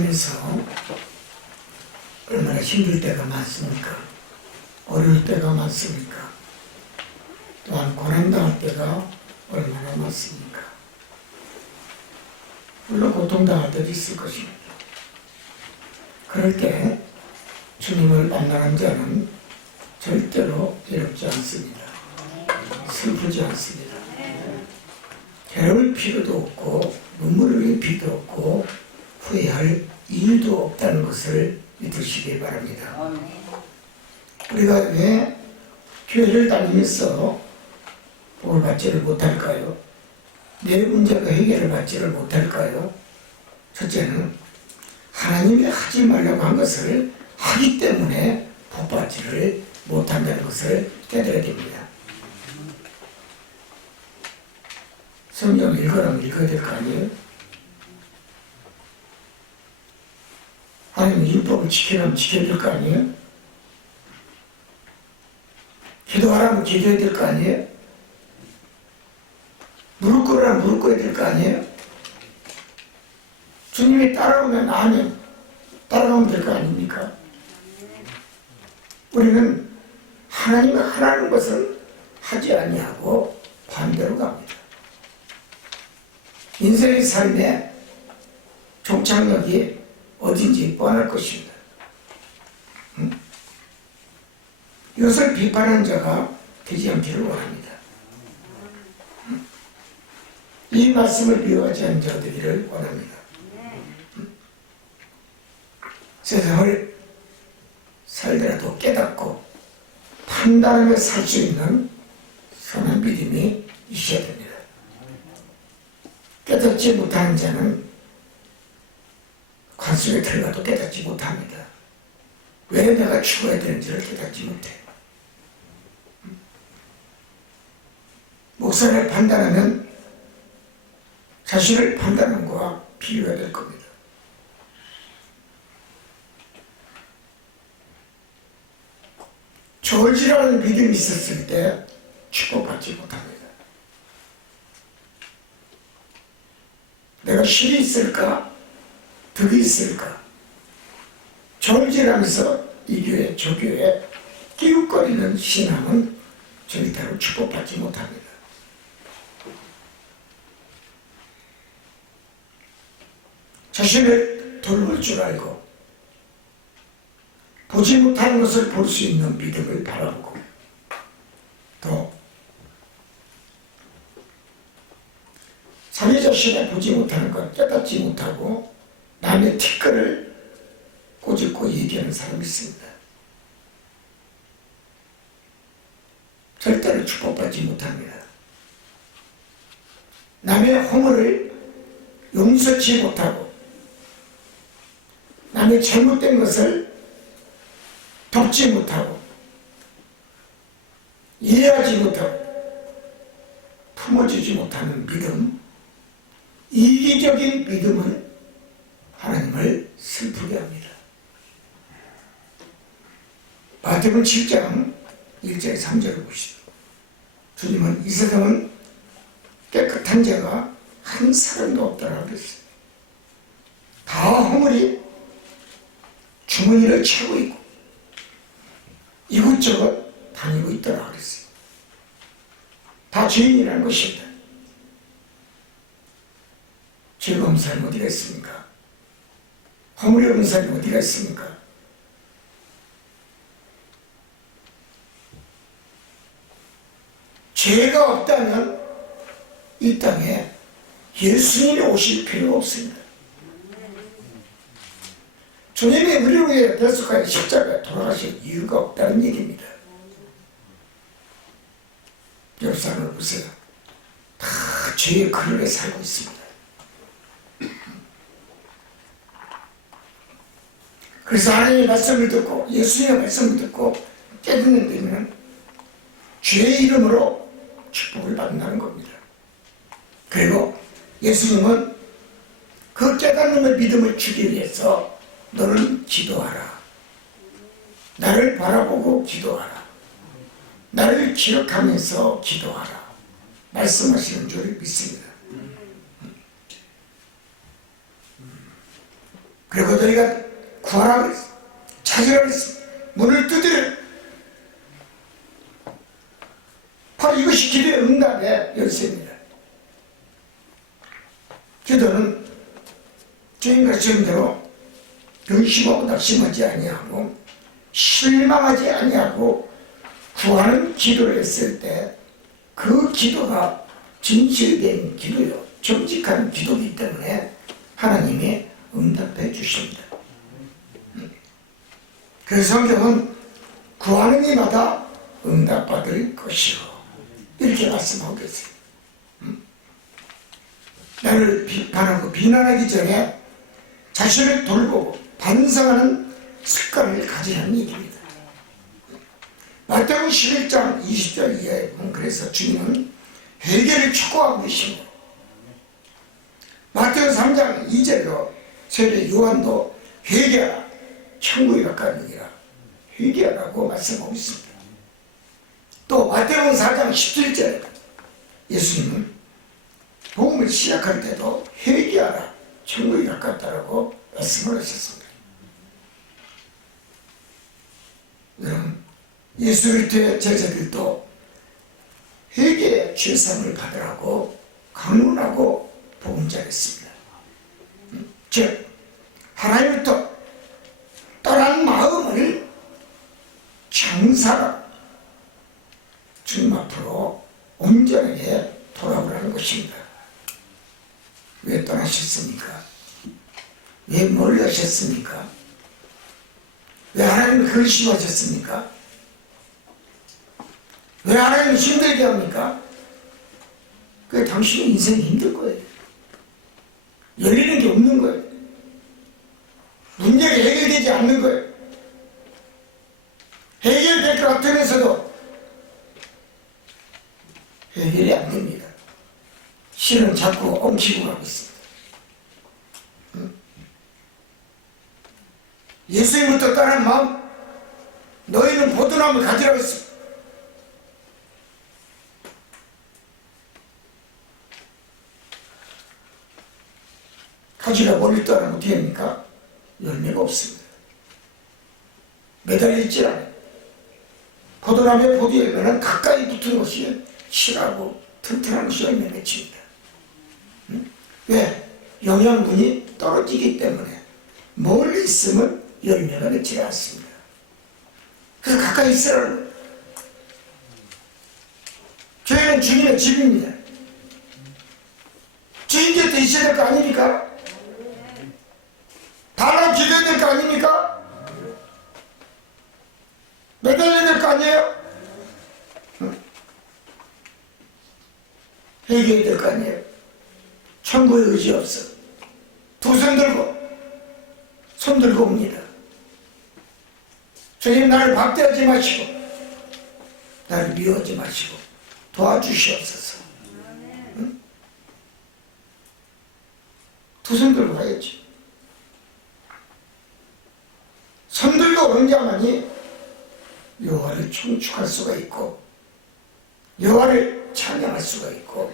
살면서 얼마나 힘들 때가 많습니까? 어려울 때가 많습니까? 또한 고난당할 때가 얼마나 많습니까? 물론 고통당할 때도 있을 것입니다. 그럴 때 주님을 만나는 자는 절대로 괴롭지 않습니다. 슬프지 않습니다. 괴로울 필요도 없고 눈물 흘릴 필요도 없고 후회할 이유도 없다는 것을 믿으시기 바랍니다. 우리가 왜 교회를 다니면서 복을 받지를 못할까요? 내 문제가 해결을 받지를 못할까요? 첫째는 하나님이 하지 말라고 한 것을 하기 때문에 복 받지를 못한다는 것을 깨달아야 됩니다. 성경 읽어야 될 거 아니에요? 하나님 율법을 지키려면 지켜야 될 거 아니에요? 기도하라면 기도해야 될 거 아니에요? 무릎 꿇으라면 무릎 꿇어야 될 거 아니에요? 주님이 따라오면 아멘, 따라오면 될 거 아닙니까? 우리는 하나님이 하라는 것을 하지 아니하고 반대로 갑니다. 인생의 삶의 종착역이 어딘지 뻔할 것입니다. 이것을 비판하는 자가 되지 않기를 원합니다. 이 말씀을 미워하지 않는 자가 되기를 원합니다. 세상을 살더라도 깨닫고 판단하며 살 수 있는 선한 믿음이 있어야 됩니다. 깨닫지 못하는 자는 관속에 들어가도 깨닫지 못합니다. 왜 내가 죽어야 되는지를 깨닫지 못해. 목사를 판단하면 자신을 판단하는 것과 비교가 될 겁니다. 저울질하는 믿음이 있었을 때 축복받지 못합니다. 내가 실이 있을까? 덕이 있을까? 저울질하면서 이 교회, 저 교회 끼웃거리는 신앙은 절대로 축복받지 못합니다. 자신을 돌볼 줄 알고 보지 못하는 것을 볼 수 있는 믿음을 바라보고 또 자기 자신이 보지 못하는 것 깨닫지 못하고 남의 티끌을 꼬집고 얘기하는 사람이 있습니다. 절대로 축복받지 못합니다. 남의 허물을 용서치 못하고 남의 잘못된 것을 덮지 못하고 이해하지 못하고 품어주지 못하는 믿음, 이기적인 믿음은 하나님을 슬프게 합니다. 마태복음 7장 1절 3절을 보시죠. 주님은 이 세상은 깨끗한 자가 한 사람도 없다라고 그랬어요. 다 허물이 주머니를 채우고 있고 이곳저곳 다니고 있더라 그랬어요. 다 죄인이라는 것입니다. 즐거운 삶 어디가 있습니까? 허물이 없는 삶이 어디가 있습니까? 죄가 없다면 이 땅에 예수님이 오실 필요가 없습니다. 주님이 우리를 위해 대속하여 십자가에 돌아가실 이유가 없다는 얘기입니다. 옆 사람을 보세요. 다 죄의 그늘에 살고 있습니다. 그래서 하나님의 말씀을 듣고 예수님의 말씀을 듣고 깨닫는 데는 죄의 이름으로 축복을 받는다는 겁니다. 그리고 예수님은 그 깨닫는 믿음을 주기 위해서 너는 기도하라. 나를 바라보고 기도하라. 나를 기억하면서 기도하라. 말씀하시는 줄 믿습니다. 그리고 너희가 구하라 그랬어. 찾으라 그랬어. 문을 두드려. 바로 이것이 기도의 응답의 열쇠입니다. 기도는 주님 가르치는 대로 근심하고 낙심하지 아니하고 실망하지 아니하고 구하는 기도를 했을 때 그 기도가 진실된 기도요, 정직한 기도이기 때문에 하나님이 응답해 주십니다. 그래서 성경은 구하는 이마다 응답받을 것이요, 이렇게 말씀하고 계세요. 나를 비판하고 비난하기 전에 자신을 돌보고 반성하는 습관을 가지라는 얘기입니다. 마태복음 11장 20절 이하에 보면 그래서 주님은 회개를 촉구하고 계십니다. 마태복음 3장 2절로 세례 요한도 회개하라, 천국이 가까이니라, 회개하라고 말씀하고 있습니다. 또 마태복음 4장 17절에 예수님은 복음을 시작할 때도 회개하라, 천국이 가깝다라고 말씀을 하셨습니다. 여러분, 예수 그리스도의 제자들도 회개의 죄사함을 받으라고 강론하고 복음 전했습니다. 즉 하나님부터 떠난 마음을 장사라 주님 앞으로 온전하게 돌아오라는 것입니다. 왜 떠나셨습니까? 왜 멀리 하셨습니까? 왜 하나님을 근심하셨습니까? 왜 하나님을 힘들게 합니까? 그게 당신의 인생이 힘들 거예요. 열리는 게 없는 거예요. 문제가 해결되지 않는 거예요. 해결될 것 같으면서도 해결이 안 됩니다. 실은 자꾸 엉키고 가고 있습니다. 예수님부터 떠난 마음, 너희는 포도나무를 가지라고 했습니다. 가지가 멀리 떠나면 어떻게 합니까? 열매가 없습니다. 매달려 있질 않아요. 포도나무의 포도 열매는 가까이 붙은 것이 실하고 튼튼한 것이 열매 맺힙니다. 왜? 영양분이 떨어지기 때문에 멀리 있으면 열매가 맺지 않습니다. 그래서 가까이 있으라는 거예요. 교회는 주님의 집입니다. 주님 곁에 있어야 될 거 아닙니까? 단어 기도해야 될 거 아닙니까? 매달려야 될 거 아니에요? 회개해야 될 거 아니에요? 천국에 의지 없어. 두 손 들고 옵니다. 주님, 나를 박대하지 마시고 나를 미워하지 마시고 도와주시옵소서. 응? 두 손 들고 가야지. 손 들고 온 자만이 여호와를 충축할 수가 있고 여호와를 찬양할 수가 있고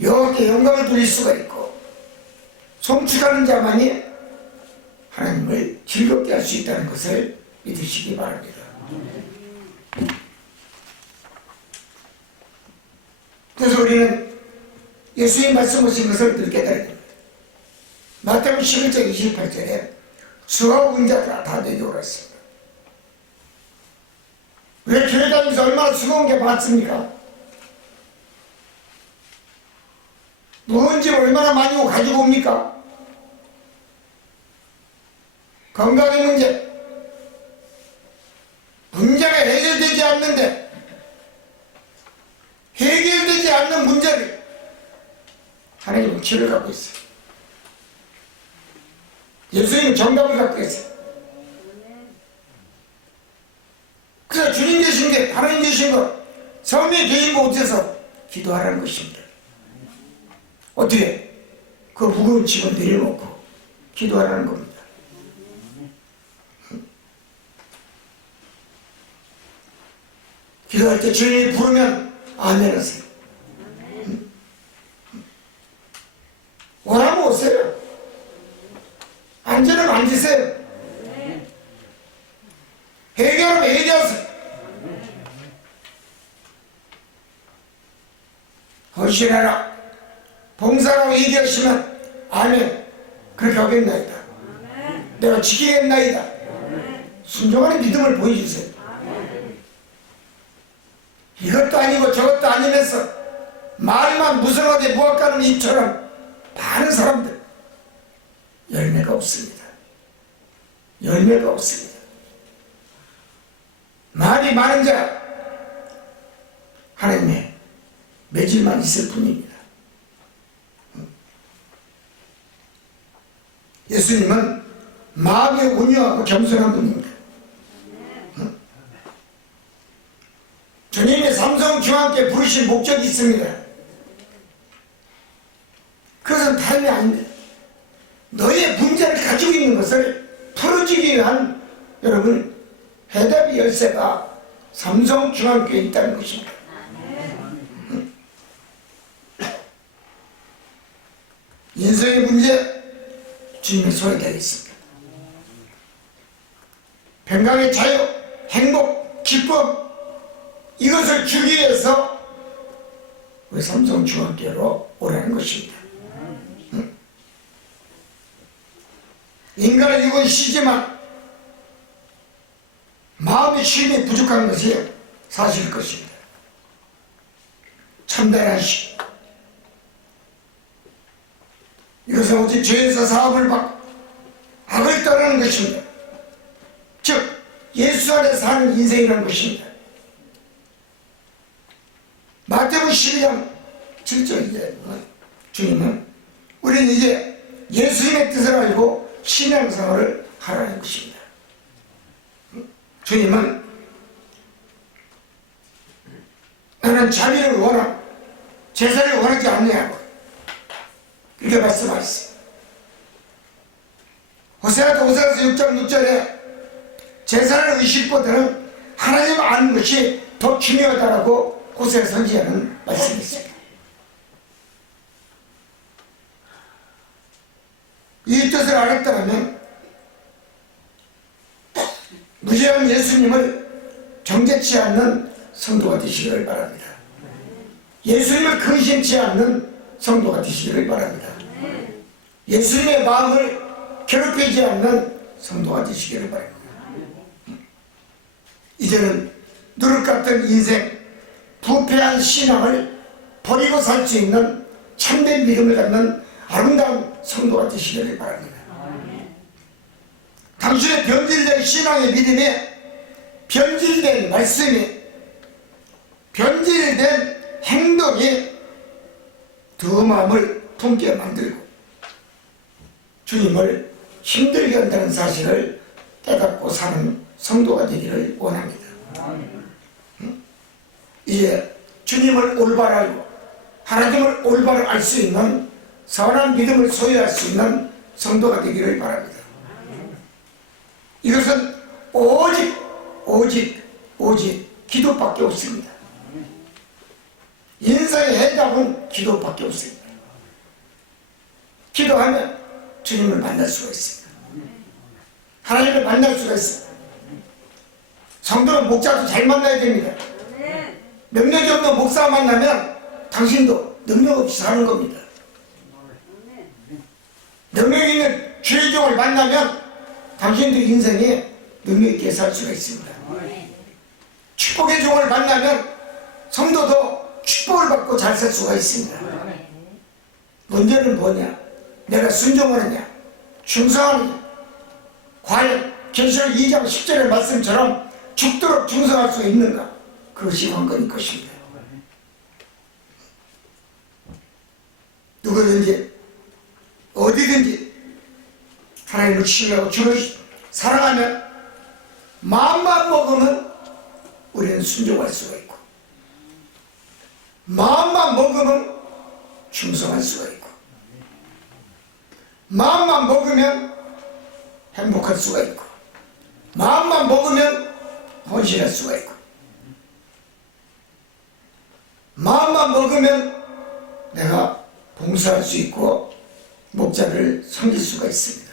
여호와께 영광을 돌릴 수가 있고 성취하는 자만이 하나님을 즐겁게 할 수 있다는 것을 믿으시기 바랍니다. 그래서 우리는 예수님 말씀하신 것을 늘 깨달아야 됩니다. 마태복음 11장 28절에 수고하고 온 자들아 다 내게로 왔습니다. 왜 교회 다니면서 얼마나 수고한 게 많습니까? 무거운 집 얼마나 많이 가지고 옵니까? 건강의 문제가 해결되지 않는데 해결되지 않는 문제를 하나님은 치료를 갖고 있어요. 예수님은 정답을 갖고 있어요. 그래서 주님 계신 게 하나님 계신 것, 성령이 계신 곳에서 기도하라는 것입니다. 어떻게? 그 무거운 짐을 내려놓고 기도하라는 겁니다. 기도할 때 주님이 부르면 아멘 하세요. 원하면 오세요. 만지는 만지세요. 회개하면 회개하세요. 헌신하라. 봉사라고 얘기하시면 아멘. 그렇게 하겠나이다. 내가 지키겠나이다. 순종하는 믿음을 보여주세요. 이것도 아니고 저것도 아니면서 말만 무성하게 무학가는 입처럼 많은 사람들 열매가 없습니다. 열매가 없습니다. 말이 많은 자 하나님의 매질만 있을 뿐입니다. 예수님은 마음이 온유하고 겸손한 분입니다. 주님의 삼성중앙교회 부르신 목적이 있습니다. 그것은 다름이 아닙니다. 너의 문제를 가지고 있는 것을 풀어주기 위한 여러분 해답의 열쇠가 삼성중앙교회에 있다는 것입니다. 인생의 문제 주님의 손에 달려있습니다. 평강의 자유, 행복, 기쁨 이것을 주기 위해서 우리 삼성중앙교회로 오라는 것입니다. 인간의 육은 쉬지만 마음의 쉼이 부족한 것이 사실일 것입니다. 참다란 쉼. 이것은 오직 죄에서 사업을 받고 악을 따르는 것입니다. 즉 예수 안에 사는 인생이라는 것입니다. 마태복음 12장 7절에 주님은 우리는 이제 예수님의 뜻을 알고 신앙생활을 하라는 것입니다. 주님은 나는 자비를 원하고 제사를 원하지 않느냐고 이렇게 말씀하셨어요. 호세아서 6장 6절에 제사를 의식보다는 하나님을 아는 것이 더 중요하다라고 호세아 선지자는 말씀했습니다. 이 뜻을 알았다면 무죄한 예수님을 정죄치 않는 성도가 되시기를 바랍니다. 예수님을 근심치 않는 성도가 되시기를 바랍니다. 예수님의 마음을 괴롭히지 않는 성도가 되시기를 바랍니다. 이제는 누룩 같은 인생, 부패한 신앙을 버리고 살 수 있는 참된 믿음을 갖는 아름다운 성도가 되시기를 바랍니다. 당신의 변질된 신앙의 믿음에 변질된 말씀이, 변질된 행동이 두 마음을 품게 만들고 주님을 힘들게 한다는 사실을 깨닫고 사는 성도가 되기를 원합니다. 이제 주님을 올바로 알고 하나님을 올바로 알 수 있는 선한 믿음을 소유할 수 있는 성도가 되기를 바랍니다. 이것은 오직 기도밖에 없습니다. 인생의 해답은 기도밖에 없습니다. 기도하면 주님을 만날 수가 있습니다. 하나님을 만날 수가 있습니다. 성도는 목자도 잘 만나야 됩니다. 능력이 없는 목사 만나면 당신도 능력 없이 사는 겁니다. 능력 있는 주의 종을 만나면 당신도 인생에 능력 있게 살 수가 있습니다. 축복의 종을 만나면 성도도 축복을 받고 잘 살 수가 있습니다. 문제는 뭐냐? 내가 순종하느냐? 충성하느냐? 과연 계시록 2장 10절의 말씀처럼 죽도록 충성할 수 있는가? 그것이 관건일 것입니다. 누구든지 어디든지 하나님을 신뢰하고 주를 사랑하면 마음만 먹으면 우리는 순종할 수가 있고 마음만 먹으면 충성할 수가 있고 마음만 먹으면 행복할 수가 있고 마음만 먹으면 헌신할 수가 있고 마음만 먹으면 내가 봉사할 수 있고 목자를 섬길 수가 있습니다.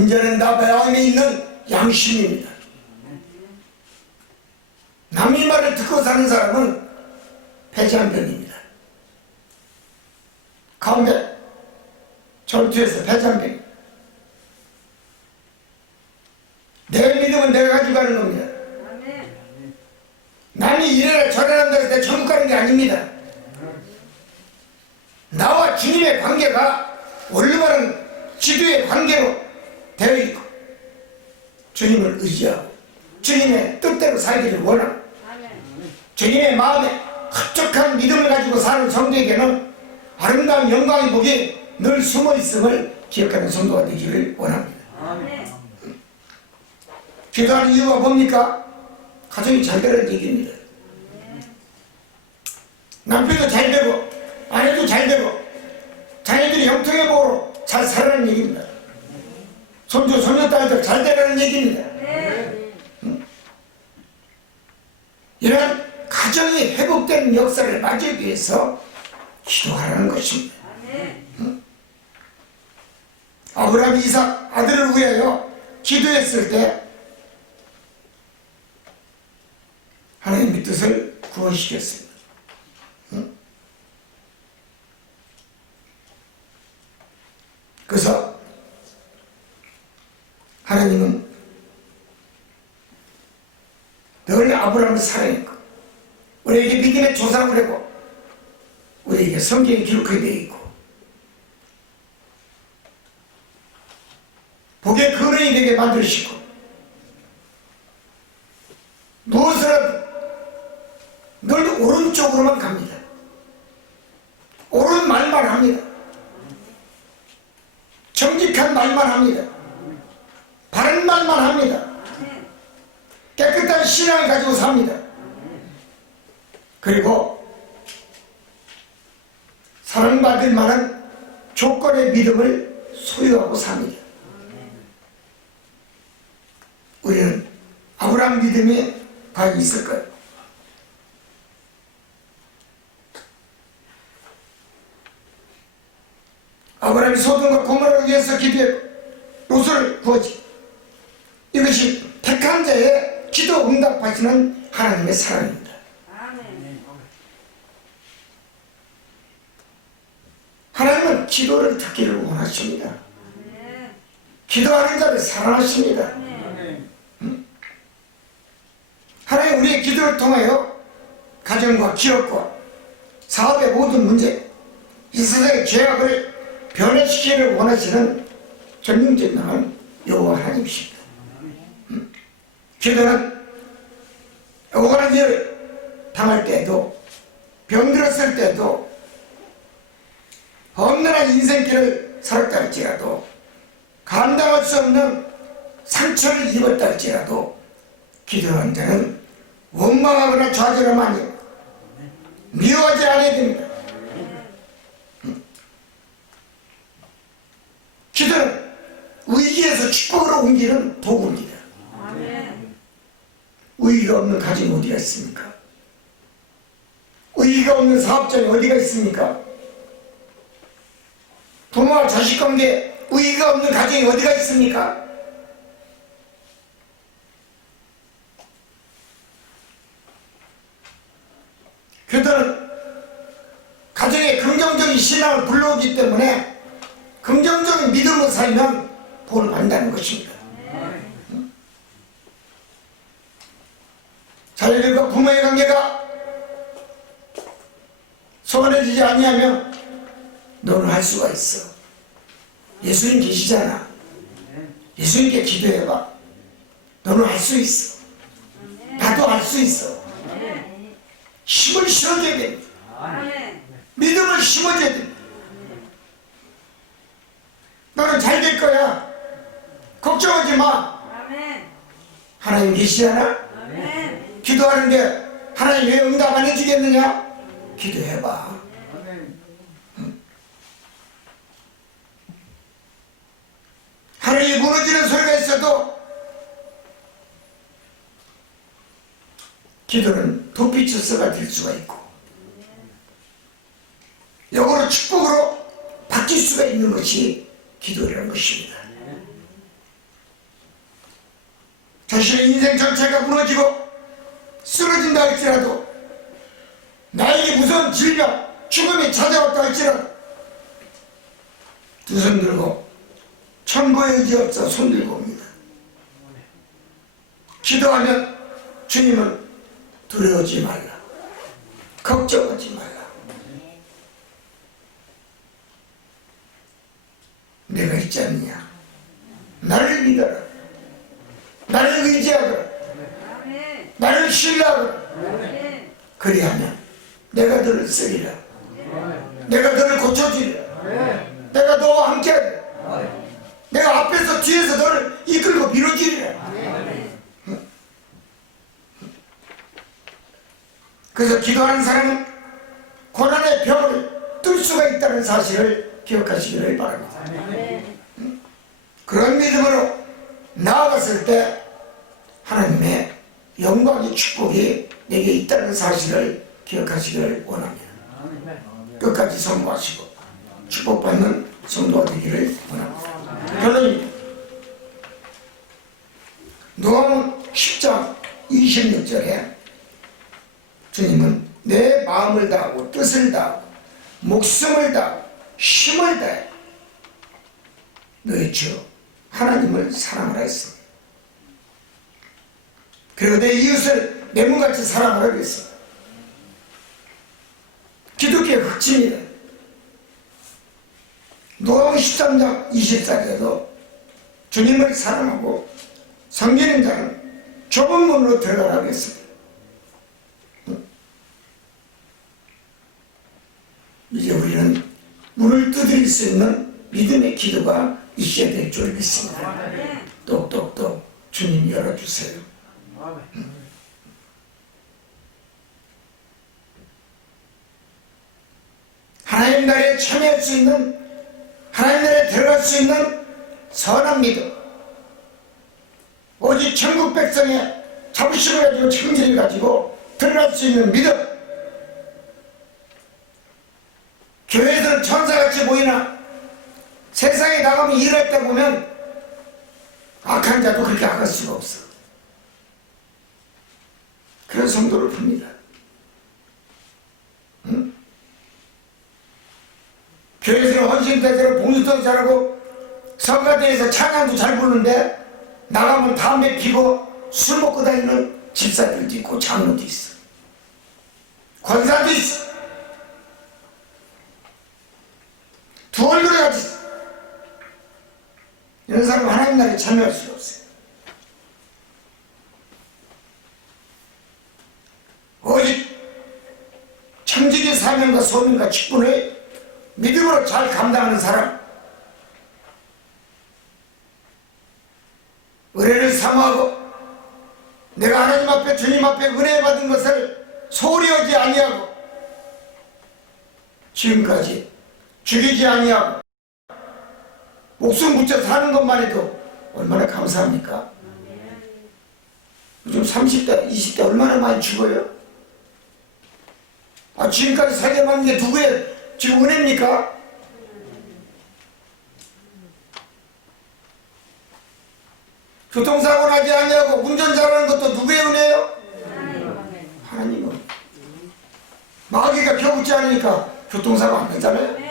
문제는 마음에 있는 양심입니다. 남의 말을 듣고 사는 사람은 패잔병입니다. 가운데 전투에서 패잔병. 내 믿음은 내가 가지고 가는 겁니다. 남이 이래라 저래라 한다고 해서 천국 가는 게 아닙니다. 나와 주님의 관계가 올바른 기도의 관계로 되어 있고 주님을 의지하고 주님의 뜻대로 살기를 원하고 주님의 마음에 흡족한 믿음을 가지고 사는 성도에게는 아름다운 영광의 복이 늘 숨어 있음을 기억하는 성도가 되기를 원합니다. 기도하는 이유가 뭡니까? 가정이 잘 되는 얘기입니다. 남편도 잘 되고 아내도 잘 되고 자녀들이 형통의 복으로 잘 살아가는 얘기입니다. 손주 손녀딸들 잘 되라는 얘기입니다. 이런 가정이 회복되는 역사를 맞기 위해서 기도하라는 것입니다. 아브라함이 이삭 아들을 위하여 기도했을 때 하나님의 뜻을 구원시켰습니다. 그래서 하나님은 늘 아브라함을 사랑했고 우리에게 믿음의 조상을 하고 우리에게 성경에 기록하게 되어 있고 복의 근원이 되게 만드시고 무엇을 늘 오른쪽으로만 갑니다. 옳은 말만 합니다. 정직한 말만 합니다. 바른 말만 합니다. 깨끗한 신앙을 가지고 삽니다. 그리고 사랑받을 만한 조건의 믿음을 소유하고 삽니다. 우리는 아브라함 믿음이 과연 있을까요? 아브라함이 소돔과 고모라를 위해서 기도했고 롯을 구하지. 이것이 택한 자의 기도 응답하시는 하나님의 사랑입니다. 하나님은 기도를 듣기를 원하십니다. 기도하는 자를 사랑하십니다. 하나님 우리의 기도를 통하여 가정과 기업과 사업의 모든 문제, 이 세상의 죄악을 변화시키기를 원하시는 전능전능한 여호와 하나님이십니다. 기도는 억울한 일을 당할 때도 병들었을 때도 험난한 인생길을 살았다 할지라도 감당할 수 없는 상처를 입었다 할지라도 기도하는 자는 원망하거나 좌절하면 안 됩니다. 미워하지 않아야 됩니다. 기도는 위기에서 축복으로 옮기는 도구입니다. 위기가 없는 가정이 어디가 있습니까? 위기가 없는 사업장이 어디가 있습니까? 부모와 자식 관계 위기가 없는 가정이 어디가 있습니까? 기도는 가정에 긍정적인 신앙을 불러오기 때문에 긍정적인 믿음으로 살면 복을 받는다는 것입니다. 자녀들과 부모의 관계가 소원해지지 아니하면 너는 할 수가 있어. 예수님 계시잖아. 예수님께 기도해봐. 너는 할 수 있어. 나도 할 수 있어. 힘을 실어줘야 됩니다. 믿음을 심어줘야 됩니다. 너는 잘 될 거야. 걱정하지 마. 하나님 계시잖아. 기도하는데 하나님 왜 응답 안 해주겠느냐? 기도해봐. 하늘이 무너지는 소리가 있어도 기도는 도피처 서가 될 수가 있고 영으로 축복으로 바뀔 수가 있는 것이 기도라는 것입니다. 자신의 인생 전체가 무너지고 쓰러진다 할지라도, 나에게 무서운 질병, 죽음이 찾아왔다 할지라도 두 손 들고 천부의 의지 없어 손 들고 옵니다. 기도하면 주님은 두려워하지 말라, 걱정하지 말라, 내가 있지 않느냐, 나를 믿어라, 나를 의지하거라, 나를 신뢰하거라. 그리하면 내가 너를 쓰리라, 내가 너를 고쳐주리라, 내가 너와 함께하리라, 내가 앞에서 뒤에서 너를 이끌고 밀어주리라. 그래서 기도하는 사람은 고난의 벽을 뚫을 수가 있다는 사실을 기억하시기를 바랍니다. 그런 믿음으로 나아갔을 때 하나님의 영광의 축복이 내게 있다는 사실을 기억하시기를 원합니다. 끝까지 성공하시고 축복받는 성도가 되기를 원합니다. 결론입니다. 누가복음 10장 26절에 주님은 내 마음을 다하고 뜻을 다하고 목숨을 다하고 힘을 다해 너희 주 하나님을 사랑하라 했습니다. 그리고 내 이웃을 내 몸같이 사랑하라 했습니다. 기독교의核心입니다. 누가복음 13장 24절에도 주님을 사랑하고 섬기는 자는 좁은 문으로 들어가라고 했습니다. 이제 우리는 문을 두드릴 수 있는 믿음의 기도가 있어야 될 줄 믿습니다. 똑똑똑 주님 열어주세요. 하나님 나라에 참여할 수 있는, 하나님 나라에 들어갈 수 있는 선한 믿음, 오직 천국 백성의 자부심을 가지고 청지를 가지고 들어갈 수 있는 믿음. 교회에서는 천사같이 보이나 세상에 나가면 일할 때 보면 악한 자도 그렇게 악할 수가 없어. 그런 성도를 봅니다. 응? 교회에서는 헌신대대로 봉수도 잘하고 성가대에서 찬양도 잘 부르는데 나가면 담배 피고 술 먹고 다니는 집사들도 있고 장로도 있어, 권사도 있어. 두 얼굴을 가지고 있어. 이런 사람은 하나님 나라에 참여할 수가 없어요. 오직 청지기 사명과 소명과 직분을 믿음으로 잘 감당하는 사람, 은혜를 사모하고 내가 하나님 앞에 주님 앞에 은혜 받은 것을 소홀히 하지 아니하고 지금까지 죽이지 아니하고 목숨 붙여 사는 것만 해도 얼마나 감사합니까? 요즘 30대, 20대 얼마나 많이 죽어요? 지금까지 살게 만든 게 누구의 지금 은혜입니까? 교통사고 나지 아니하고 운전 잘하는 것도 누구의 은혜예요? 하나님은. 마귀가 펴붙지 않으니까 교통사고 안 나잖아요.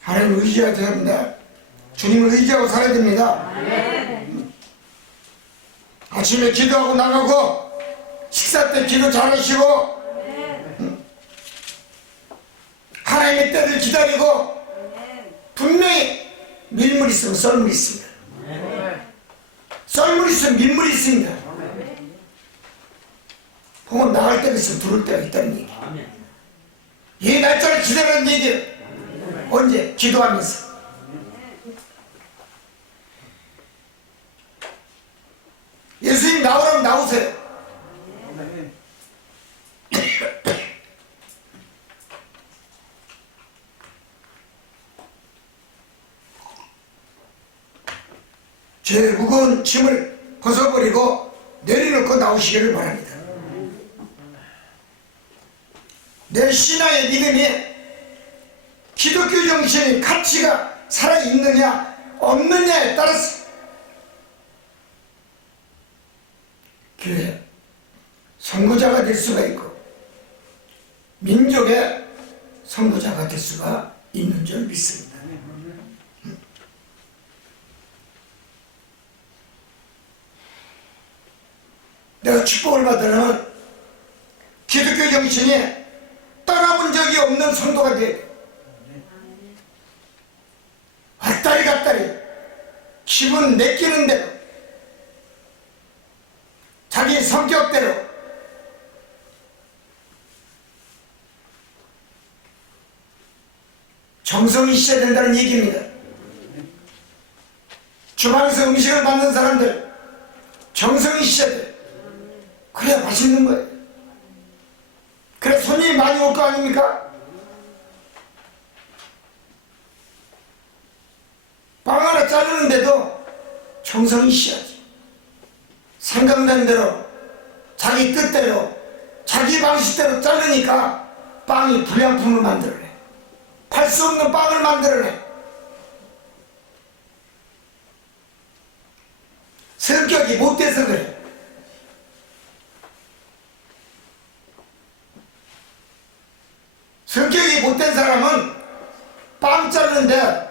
하나님 의지해야 되는데 주님을 의지하고 살아야 됩니다. 아침에 기도하고 나가고 식사 때 기도 잘하시고 하나님의 때를 기다리고 분명히 밀물이 있으면 썰물이 있습니다. 썰물이 있으면 밀물이 있습니다. 혹은 나갈 때가 있으면 들어올 때가 있다는 얘기. 이 날짜를 기다리는 얘기예요. 언제? 기도하면서. 예수님 나오라면 나오세요. 죄 무거운 짐을 벗어버리고 내려놓고 나오시기를 바랍니다. 내 신앙의 믿음이 기독교 정신의 가치가 살아있느냐 없느냐에 따라서 교회 선구자가 될 수가 있고 민족의 선구자가 될 수가 있는 줄 믿습니다. 내가 축복을 받으려면 기독교 정신이 떠나본 적이 없는 성도가 돼. 왔다리 갔다리 기분 내키는 대로 자기 성격대로 정성이 있어야 된다는 얘기입니다. 주방에서 음식을 만든 사람들 정성이 있어야 돼. 그래야 맛있는 거예요. 그래 손님이 많이 올 거 아닙니까? 빵 하나 자르는데도 정성이 있어야지. 생각난 대로 자기 뜻대로 자기 방식대로 자르니까 빵이 불량품을 만들어내. 팔 수 없는 빵을 만들어내. 성격이 못돼서 그래. 성격이 못된 사람은 빵 자르는데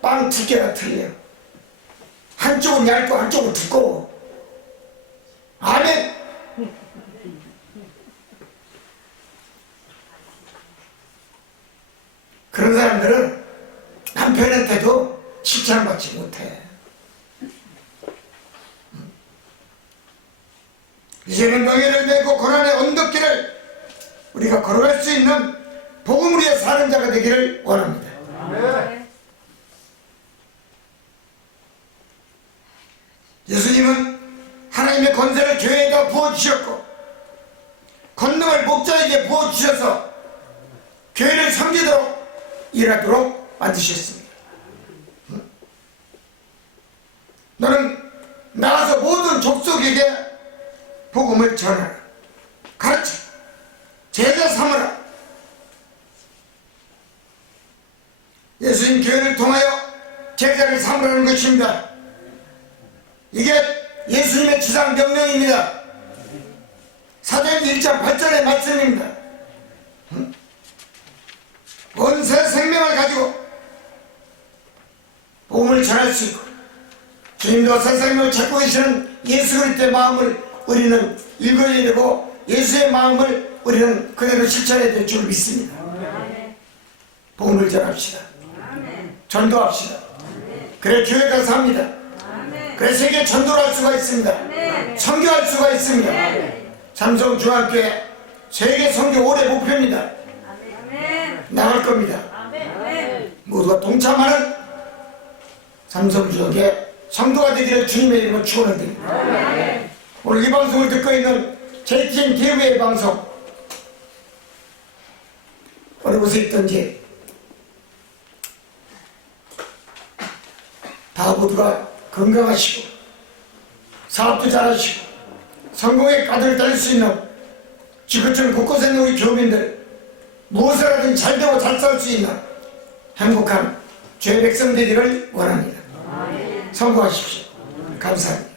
빵 두께가 틀려요. 한쪽은 얇고 한쪽은 두꺼워. 아멘. 그런 사람들은 남편한테도 칭찬받지 못해. 이제는 명예를 내고 고난의 언덕길을 우리가 걸어갈 수 있는 복음을 위해 사는 자가 되기를 원합니다. 아멘. 예수님은 하나님의 권세를 교회에다 부어주셨고 권능을 목자에게 부어주셔서 교회를 섬기도록 일하도록 만드셨습니다. 너는 나가서 모든 족속에게 복음을 전하라. 가르쳐 제자 삼으라. 예수님 교회를 통하여 제자를 삼으라는 것입니다. 이게 예수님의 지상 명령입니다. 사도행전 1장 8절의 말씀입니다. 온 새 생명을 가지고 복음을 전할 수 있고 주님도 새 생명을 찾고 계시는 예수 그리스도의 마음을 우리는 읽어야 되고 예수의 마음을 우리는 그대로 실천해야 될 줄 믿습니다. 복음을 전합시다. 전도합시다. 그래 교회가 삽니다. 그래 세계 전도를 할 수가 있습니다. 선교할 수가 있습니다. 삼성중앙교회 세계 선교 올해 목표입니다. 나갈 겁니다. 모두가 동참하는 삼성중앙교회 성도가 되기를 주님의 이름으로 축원드립니다. 오늘 이 방송을 듣고 있는 JTN TV의 방송 어느 곳에 있든지 다 모두가 건강하시고 사업도 잘하시고 성공의 가득을 달릴 수 있는 지구촌 곳곳에 있는 우리 교민들 무엇을 하든 잘 되고 잘 살 수 있는 행복한 죄 백성 되기를 원합니다. 성공하십시오. 감사합니다.